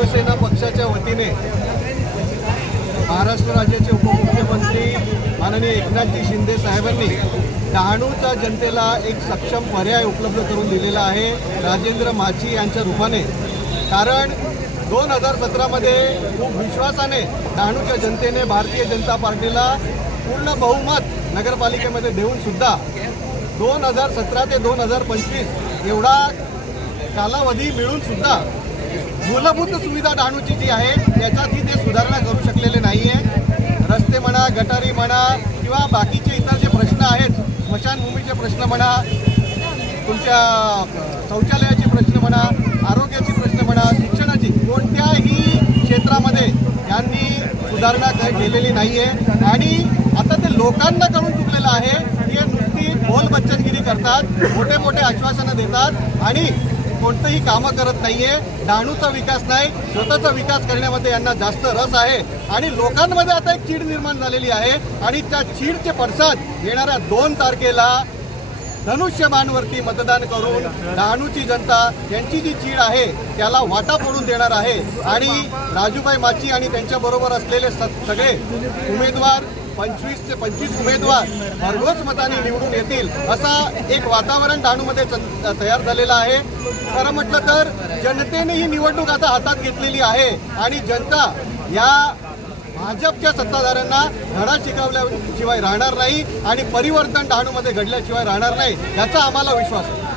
शिवसेना पक्षाच्या वतीने महाराष्ट्र राज्याचे उपमुख्यमंत्री माननीय एकनाथजी शिंदे साहेबांनी डहाणूच्या जनतेला एक सक्षम पर्याय उपलब्ध करून दिलेला आहे. राजेंद्र माची यांच्या रूपाने. कारण दोन हजार सतरामध्ये खूप विश्वासाने डहाणूच्या जनतेने भारतीय जनता पार्टीला पूर्ण बहुमत नगरपालिकेमध्ये देऊन सुद्धा दोन हजार सतरा ते दोन हजार पंचवीस एवढा कालावधी मिळून सुद्धा मूलभूत सुविधा डहाणूची जी आहे त्याच्यातही ते सुधारणा करू शकलेले नाही आहे रस्ते म्हणा गटारी म्हणा किंवा बाकीचे इतर जे प्रश्न आहेत स्मशानभूमीचे प्रश्न म्हणा तुमच्या शौचालयाचे प्रश्न म्हणा आरोग्याचे प्रश्न म्हणा शिक्षणाची कोणत्याही क्षेत्रामध्ये यांनी सुधारणा काही केलेली नाही आहे आणि आता ते लोकांना करून चुकलेलं आहे की हे नुसती बोल बच्चनगिरी करतात मोठे मोठे आश्वासनं देतात आणि कोणतंही कामं करत नाहीये. डहाणूचा विकास नाही स्वतःचा विकास करण्यामध्ये यांना जास्त रस आहे. आणि लोकांमध्ये आता एक चीड निर्माण झालेली आहे. आणि त्या चीडचे पडसाद येणाऱ्या दोन तारखेला धनुष्यबाणवरती मतदान करून डहाणूची जनता यांची जी चीड आहे त्याला वाटा पडून देणार आहे. आणि राजूभाई माची आणि त्यांच्याबरोबर असलेले स- सगळे उमेदवार पंचवीस ते पंचवीस उमेदवार भरघोस मताने निवडून येतील असा एक वातावरण डहाणूमध्ये तयार झालेलं आहे. खरं म्हटलं तर जनतेने ही निवडणूक आता हातात घेतलेली आहे आणि जनता या भाजपच्या सत्ताधाऱ्यांना धडा शिकवल्याशिवाय राहणार नाही आणि परिवर्तन डहाणूमध्ये घडल्याशिवाय राहणार नाही याचा आम्हाला विश्वास आहे.